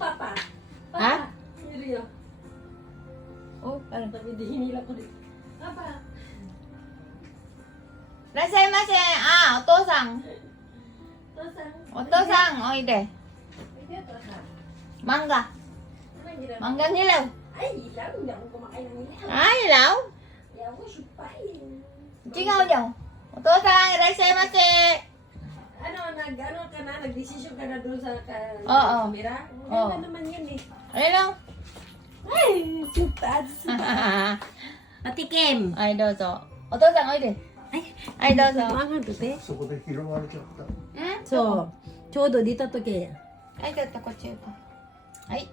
Papa. Ha? Seryo. Oh, ano? Hinila ko din. Papa. Irashaimase. Ah, otosang. Tosang. Otosang. O, ide. Hindi, tosang. Manga. Ano yung ginagawa? Manggang hilaw. Ay, ilaw. Hindi ako kumakain ng ilaw. Ah, hilaw? Hindi ako supain. Chingaw niyo. Otosang, irashaimase. Ano ka na? Nagdesisyon ka na doon sa Oo. kamera? Oo. Ano naman yan eh. Ayun o. Ay, supas. Patikim. Ay, dozo. Otosang, o, ide. Ay, dozo. Mga dute. そこで拾われちゃった。 Hmm? そう。ちょうど出た時。 Ay, ito, ko check. Ay.